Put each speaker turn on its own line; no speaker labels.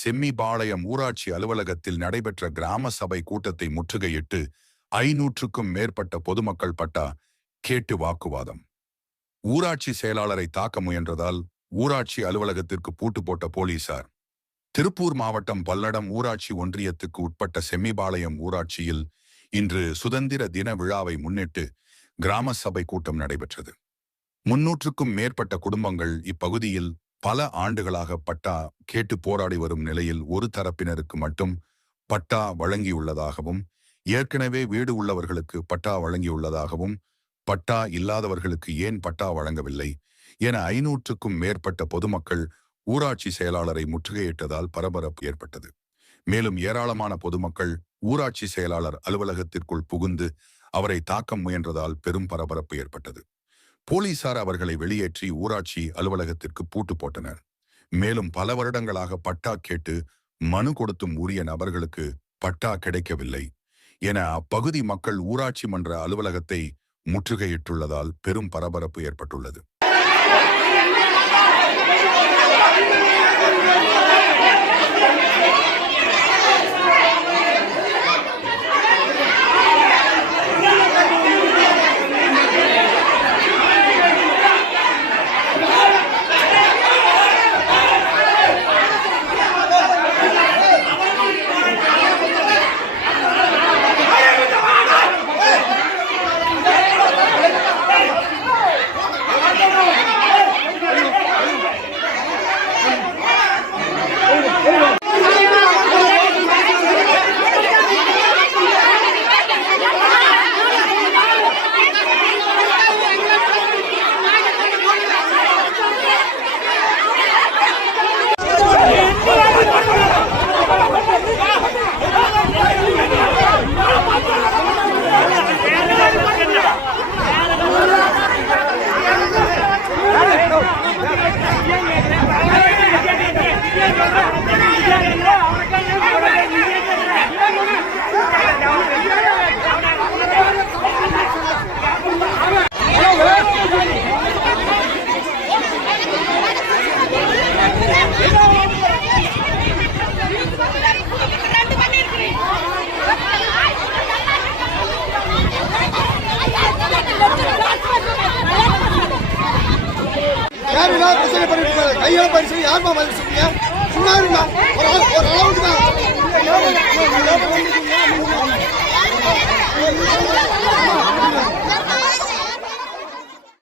செம்மிபாளையம் ஊராட்சி அலுவலகத்தில் நடைபெற்ற கிராம சபை கூட்டத்தை முற்றுகையிட்டு ஐநூற்றுக்கும் மேற்பட்ட பொதுமக்கள் பட்டா கேட்டு வாக்குவாதம். ஊராட்சி செயலாளரை தாக்க முயன்றதால் ஊராட்சி அலுவலகத்திற்கு பூட்டு போட்ட போலீசார். திருப்பூர் மாவட்டம் பல்லடம் ஊராட்சி ஒன்றியத்துக்கு உட்பட்ட செம்மிபாளையம் ஊராட்சியில் இன்று சுதந்திர தின விழாவை முன்னிட்டு கிராம சபை கூட்டம் நடைபெற்றது. முன்னூற்றுக்கும் மேற்பட்ட குடும்பங்கள் இப்பகுதியில் பல ஆண்டுகளாக பட்டா கேட்டு போராடி வரும் நிலையில் ஒரு தரப்பினருக்கு மட்டும் பட்டா வழங்கியுள்ளதாகவும் ஏற்கனவே வீடு உள்ளவர்களுக்கு பட்டா வழங்கியுள்ளதாகவும் பட்டா இல்லாதவர்களுக்கு ஏன் பட்டா வழங்கவில்லை என ஐநூற்றுக்கும் மேற்பட்ட பொதுமக்கள் ஊராட்சி செயலாளரை முற்றுகையிட்டதால் பரபரப்பு ஏற்பட்டது. மேலும் ஏராளமான பொதுமக்கள் ஊராட்சி செயலாளர் அலுவலகத்திற்குள் புகுந்து அவரை தாக்க முயன்றதால் பெரும் பரபரப்பு ஏற்பட்டது. போலீசார் அவர்களை வெளியேற்றி ஊராட்சி அலுவலகத்திற்கு பூட்டு போட்டனர். மேலும் பல வருடங்களாக பட்டா கேட்டு மனு கொடுத்தும் உரிய நபர்களுக்கு பட்டா கிடைக்கவில்லை. என அப்பகுதி மக்கள் ஊராட்சி மன்ற அலுவலகத்தை முற்றுகையிட்டுள்ளதால் பெரும் பரபரப்பு ஏற்பட்டுள்ளது.
கையெல்லாம் படிச்சு யாருமா பதில் சொல்றீங்க சும்மா இருங்க. ஒரு ஒரு அளவுக்கு தான்.